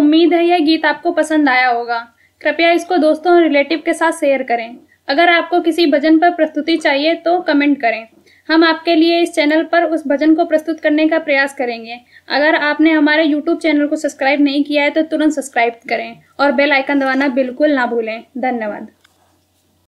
उम्मीद है यह गीत आपको पसंद आया होगा। कृपया इसको दोस्तों और रिलेटिव के साथ शेयर करें। अगर आपको किसी भजन पर प्रस्तुति चाहिए तो कमेंट करें, हम आपके लिए इस चैनल पर उस भजन को प्रस्तुत करने का प्रयास करेंगे। अगर आपने हमारे YouTube चैनल को सब्सक्राइब नहीं किया है तो तुरंत सब्सक्राइब करें और बेल आइकन दबाना बिल्कुल ना भूलें। धन्यवाद।